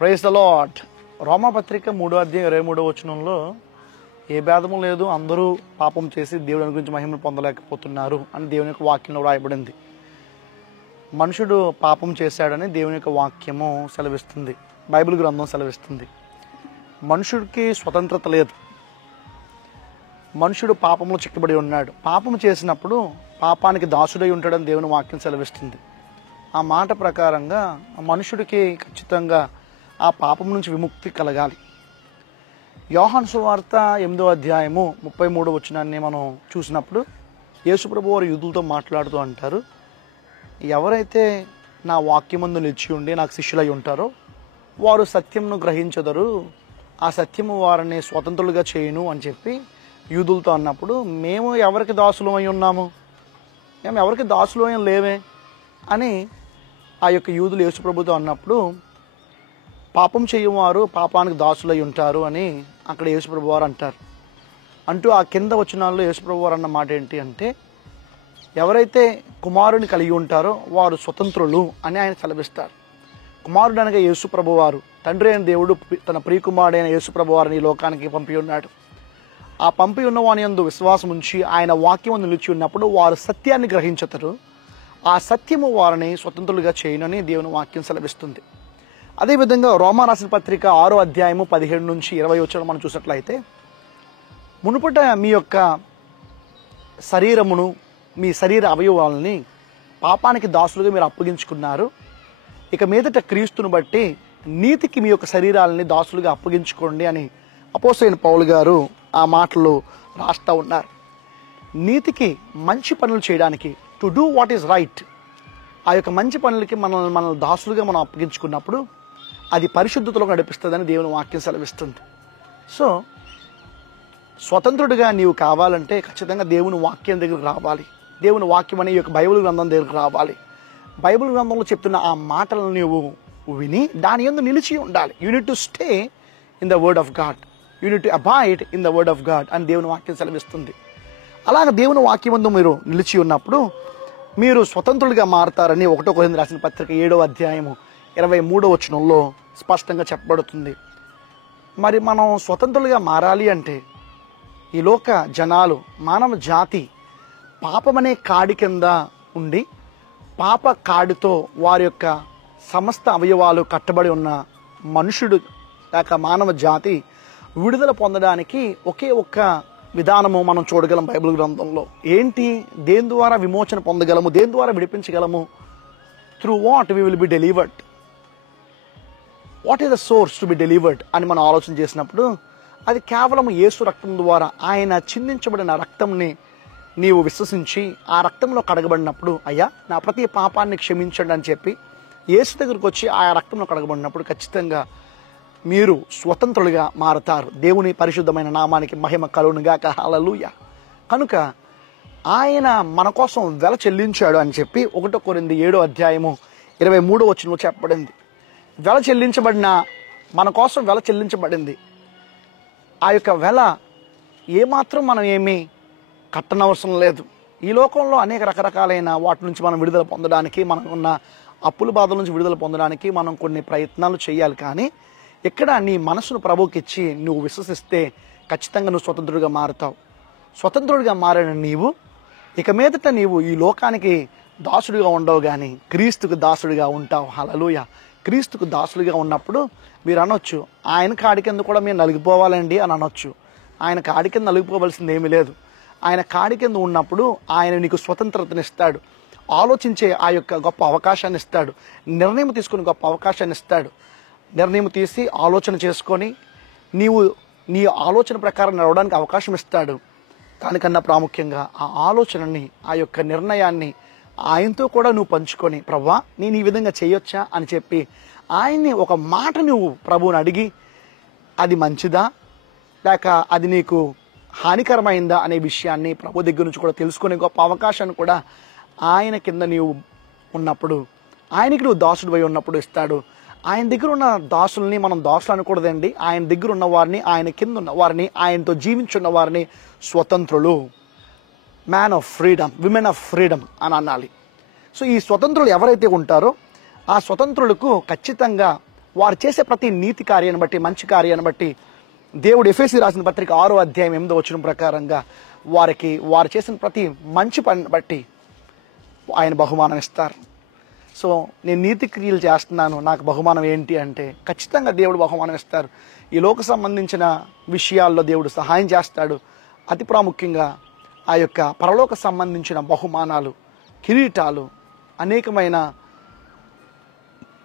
Praise the lord. రోమాపత్రిక 3:23 ఏ భేదము లేదు, అందరూ పాపం చేసి దేవుని గురించి మహిమను పొందలేకపోతున్నారు అని దేవుని యొక్క వాక్యంలో వ్రాయబడింది. మనుషుడు పాపం చేశాడని దేవుని యొక్క వాక్యము సెలవిస్తుంది, బైబిల్ గ్రంథం సెలవిస్తుంది. మనుషుడికి స్వతంత్రత లేదు. మనుషుడు పాపంలో చిక్కబడి ఉన్నాడు. పాపం చేసినప్పుడు పాపానికి దాసుడై ఉంటాడని దేవుని వాక్యం సెలవిస్తుంది. ఆ మాట ప్రకారంగా మనుషుడికి ఖచ్చితంగా ఆ పాపం నుంచి విముక్తి కలగాలి. యోహాను సువార్త 8:33 మనం చూసినప్పుడు యేసుప్రభు వారు యూదులతో మాట్లాడుతూ అంటారు, ఎవరైతే నా వాక్యమందు నిలిచి ఉండి నాకు శిష్యులై ఉంటారో వారు సత్యమును గ్రహించెదరు, ఆ సత్యము వారిని స్వతంత్రులుగా చేయును అని చెప్పి యూదులతో అన్నప్పుడు, మేము ఎవరికి దాసులు అయి ఉన్నాము? మేము ఎవరికి దాసులు అయి లేవే అని ఆ యొక్క యూదులు యేసుప్రభుతో అన్నప్పుడు, పాపం చేయువారు పాపానికి దాసులై ఉంటారు అని అక్కడ యేసుప్రభు వారు అంటారు. అంటూ ఆ కింద వచనాల్లో యేసుప్రభు వారు అన్న మాట ఏంటి అంటే, ఎవరైతే కుమారుని కలిగి ఉంటారో వారు స్వతంత్రులు అని ఆయన సెలవిస్తారు. కుమారుడు అనగా యేసుప్రభు వారు, తండ్రి అయిన దేవుడు తన ప్రియకుమారుడైన యేసుప్రభు వారిని ఈ లోకానికి పంపి ఉన్నాడు. ఆ పంపి ఉన్న వాని యందు విశ్వాసం ఉంచి ఆయన వాక్యం నిలిచి ఉన్నప్పుడు వారు సత్యాన్ని గ్రహించుతారు, ఆ సత్యము వారిని స్వతంత్రులుగా చేయనని దేవుని వాక్యం సెలవిస్తుంది. అదేవిధంగా రోమా రాసిన పత్రిక 6:17-20 మనం చూసినట్లయితే, మునుపట మీ యొక్క శరీరమును, మీ శరీర అవయవాలని పాపానికి దాసులుగా మీరు అప్పగించుకున్నారు. ఇక మీదట క్రీస్తును బట్టి నీతికి మీ యొక్క శరీరాలని దాసులుగా అప్పగించుకోండి అని అపోస్తలుడైన పౌలు గారు ఆ మాటలు రాస్తూ ఉన్నారు. నీతికి, మంచి పనులు చేయడానికి, to do what is right, ఆ యొక్క మంచి పనులకి మనల్ని దాసులుగా మనం అప్పగించుకున్నప్పుడు అది పరిశుద్ధతలో నడిపిస్తుందని దేవుని వాక్యం సెలవిస్తుంది. సో స్వతంత్రుడిగా నీవు కావాలంటే ఖచ్చితంగా దేవుని వాక్యం దగ్గరకు రావాలి. దేవుని వాక్యం అనే ఈ యొక్క బైబిల్ గ్రంథం దగ్గరకు రావాలి. బైబిల్ గ్రంథంలో చెప్తున్న ఆ మాటలను నీవు విని దాని యందు నిలిచి ఉండాలి. You need to stay in the word of God, you need to avoid in the word of God అని దేవుని వాక్యం సెలవిస్తుంది. అలాగ దేవుని వాక్యం యందు మీరు నిలిచి ఉన్నప్పుడు మీరు స్వతంత్రులుగా మారతారని 1 కొరింథీయులకు రాసిన పత్రిక 7:23 స్పష్టంగా చెప్పబడుతుంది. మరి మనం స్వతంత్రులుగా మారాలి అంటే ఈ లోక జనాలు, మానవ జాతి పాపమనే కాడి కింద ఉండి పాప కాడితో వారి యొక్క సమస్త అవయవాలు కట్టబడి ఉన్న మనుషుడు లేక మానవ జాతి విడుదల పొందడానికి ఒకే ఒక్క విధానము మనం చూడగలం బైబిల్ గ్రంథంలో. ఏంటి? దేని ద్వారా విమోచన పొందగలము, దేని ద్వారా విడిపించగలము? Through what we will be delivered, what is the source to be delivered అని మనం ఆలోచన చేసినప్పుడు అది కేవలం యేసు రక్తం ద్వారా, ఆయన చిందించబడిన రక్తంని నీవు విశ్వసించి ఆ రక్తంలో కడగబడినప్పుడు, అయ్యా నా ప్రతి పాపాన్ని క్షమించండి అని చెప్పి యేసు దగ్గరకు వచ్చి ఆ రక్తంలో కడగబడినప్పుడు ఖచ్చితంగా మీరు స్వతంత్రులుగా మారతారు. దేవుని పరిశుద్ధమైన నామానికి మహిమ కలుగునుగాక. హల్లెలూయా. కనుక ఆయన మన కోసం వెల చెల్లించాడు అని చెప్పి 1 కొరింథీ 7:23 చెప్పబడింది. వెల చెల్లించబడిన, మన కోసం వెల చెల్లించబడింది. ఆ యొక్క వెల ఏమాత్రం మనం ఏమీ కట్టనవసరం లేదు. ఈ లోకంలో అనేక రకరకాలైన వాటి నుంచి మనం విడుదల పొందడానికి, మనకు ఉన్న అప్పుల బాధల నుంచి విడుదల పొందడానికి మనం కొన్ని ప్రయత్నాలు చేయాలి. కానీ ఇక్కడ నీ మనసును ప్రభువుకిచ్చి నువ్వు విశ్వసిస్తే ఖచ్చితంగా నువ్వు స్వతంత్రుడిగా మారుతావు. స్వతంత్రుడిగా మారిన నీవు ఇక మీదట నీవు ఈ లోకానికి దాసుడిగా ఉండవు, కానీ క్రీస్తుకు దాసుడిగా ఉంటావు. హల్లెలూయా. క్రీస్తుకు దాసుడిగా ఉన్నప్పుడు మీరు అనొచ్చు, ఆయన కాడి కింద కూడా మీరు నలిగిపోవాలండి అని అనొచ్చు. ఆయన కాడి కింద నలిగిపోవలసింది ఏమీ లేదు. ఆయన కాడి కింద ఉన్నప్పుడు ఆయన నీకు స్వతంత్రతనిస్తాడు, ఆలోచించే ఆ యొక్క గొప్ప అవకాశాన్ని ఇస్తాడు, నిర్ణయం తీసుకునే గొప్ప అవకాశాన్ని ఇస్తాడు. నిర్ణయం తీసి ఆలోచన చేసుకొని నీవు నీ ఆలోచన ప్రకారం నడవడానికి అవకాశం ఇస్తాడు. దానికన్నా ప్రాముఖ్యంగా ఆ ఆలోచనని, ఆ యొక్క నిర్ణయాన్ని ఆయనతో కూడా నువ్వు పంచుకొని, ప్రభువా నేను ఈ విధంగా చేయొచ్చా అని చెప్పి ఆయన్ని ఒక మాట నువ్వు ప్రభువుని అడిగి, అది మంచిదా లేక అది నీకు హానికరమైందా అనే విషయాన్ని ప్రభు దగ్గర నుంచి కూడా తెలుసుకునే గొప్ప అవకాశాన్ని కూడా ఆయన కింద నీవు ఉన్నప్పుడు, ఆయనకి నువ్వు దాసుడు ఉన్నప్పుడు ఇస్తాడు. ఆయన దగ్గర ఉన్న దాసుల్ని మనం దాసులు అనకూడదండి. ఆయన దగ్గర ఉన్న వారిని, ఆయన కింద ఉన్న వారిని, ఆయనతో జీవించున్న వారిని స్వతంత్రులు, man of freedom, women of freedom అని అనాలి. సో ఈ స్వతంత్రులు ఎవరైతే ఉంటారో ఆ స్వతంత్రులకు ఖచ్చితంగా వారు చేసే ప్రతి నీతి కార్యాన్ని బట్టి, మంచి కార్యాన్ని బట్టి దేవుడు ఎఫెసీ రాసిన పత్రిక 6వ అధ్యాయం 8వ వచనం ప్రకారంగా వారు చేసిన ప్రతి మంచి పనిని బట్టి ఆయన బహుమానం ఇస్తారు. సో నేను నీతి క్రియలు చేస్తున్నాను, నాకు బహుమానం ఏంటి అంటే ఖచ్చితంగా దేవుడు బహుమానం ఇస్తారు. ఈ లోక సంబంధించిన విషయాల్లో దేవుడు సహాయం చేస్తాడు. అతి ప్రాముఖ్యంగా ఆ యొక్క పరలోక సంబంధించిన బహుమానాలు, కిరీటాలు, అనేకమైన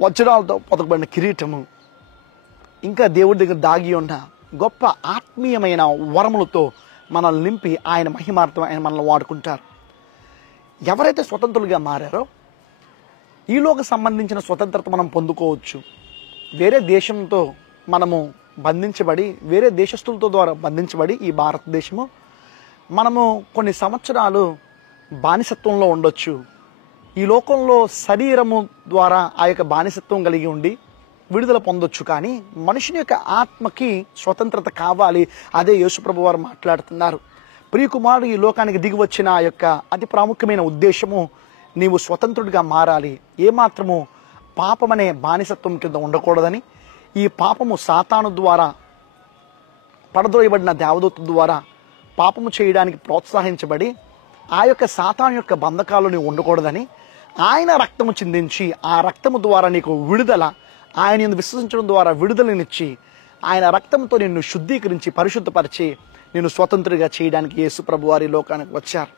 వజ్రాలతో పొదగబడిన కిరీటము, ఇంకా దేవుడి దగ్గర దాగి ఉన్న గొప్ప ఆత్మీయమైన వరములతో మనల్ని నింపి ఆయన మహిమార్థం ఆయన మనల్ని వాడుకుంటారు. ఎవరైతే స్వతంత్రులుగా మారారో ఈలోకి సంబంధించిన స్వతంత్రత మనం పొందుకోవచ్చు. వేరే దేశంతో మనము బంధించబడి, వేరే దేశస్తులతో ద్వారా బంధించబడి ఈ భారతదేశము మనము కొన్ని సంవత్సరాలు బానిసత్వంలో ఉండొచ్చు. ఈ లోకంలో శరీరము ద్వారా ఆ యొక్క బానిసత్వం కలిగి ఉండి విడుదల పొందొచ్చు. కానీ మనుషుని యొక్క ఆత్మకి స్వతంత్రత కావాలి. అదే యేసుప్రభు వారు మాట్లాడుతున్నారు. ప్రియకుమారుడు ఈ లోకానికి దిగి వచ్చిన ఆ యొక్క అతి ప్రాముఖ్యమైన ఉద్దేశము నీవు స్వతంత్రుడిగా మారాలి. ఏమాత్రము పాపమనే బానిసత్వం కింద ఉండకూడదని, ఈ పాపము సాతాను ద్వారా పడద్రోయబడిన దేవదూత ద్వారా పాపము చేయడానికి ప్రోత్సహించబడి ఆ యొక్క సాతాను యొక్క బంధకాలు నీవు ఉండకూడదని ఆయన రక్తము చిందించి ఆ రక్తము ద్వారా నీకు విడుదల, ఆయన యందు విశ్వసించడం ద్వారా విడుదలనిచ్చి ఆయన రక్తంతో నిన్ను శుద్ధీకరించి పరిశుద్ధపరిచి నిన్ను స్వతంత్రుడిగా చేయడానికి యేసు ప్రభు వారి లోకానికి వచ్చారు.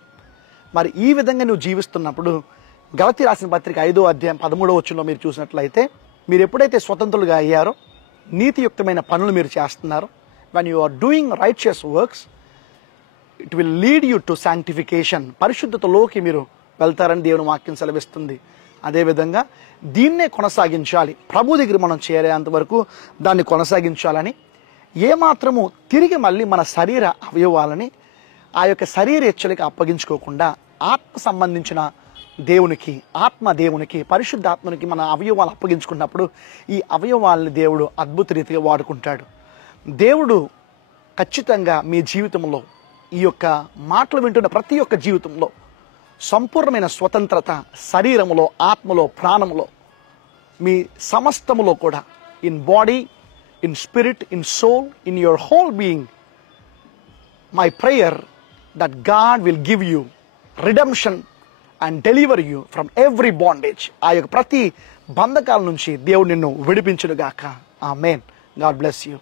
మరి ఈ విధంగా నువ్వు జీవిస్తున్నప్పుడు గలతీ రాసిన పత్రిక 5వ అధ్యాయం 13వ వచనంలో మీరు చూసినట్లయితే, మీరు ఎప్పుడైతే స్వతంత్రులుగా అయ్యారో, నీతియుక్తమైన పనులు మీరు చేస్తున్నారో, when you are doing righteous works it will lead you to sanctification, పరిశుద్ధతలోకి మీరు వెళ్తారని దేవుని వాక్యం సెలవిస్తుంది. అదేవిధంగా దీన్నే కొనసాగించాలి. ప్రభు దగ్గర మనం చేరేంత వరకు దాన్ని కొనసాగించాలని, ఏమాత్రము తిరిగి మళ్ళీ మన శరీర అవయవాలని ఆ యొక్క శరీర ఇచ్చలకి అప్పగించుకోకుండా ఆత్మ సంబంధించిన దేవునికి, ఆత్మ దేవునికి, పరిశుద్ధాత్మనికి మన అవయవాలు అప్పగించుకున్నప్పుడు ఈ అవయవాలని దేవుడు అద్భుత రీతిగా వాడుకుంటాడు. దేవుడు ఖచ్చితంగా మీ జీవితంలో, ఈ యొక్క మాటలు వింటున్న ప్రతి ఒక్క జీవితంలో సంపూర్ణమైన స్వతంత్రత, శరీరములో, ఆత్మలో, ప్రాణములో, మీ సమస్తములో కూడా, in body, in spirit, in soul, in your whole being, my prayer that God will give you redemption and deliver you from every bondage. ఆ యొక్క ప్రతి బంధకాల నుంచి దేవుడు నిన్ను విడిపించును గాక. ఆమేన్. God bless you.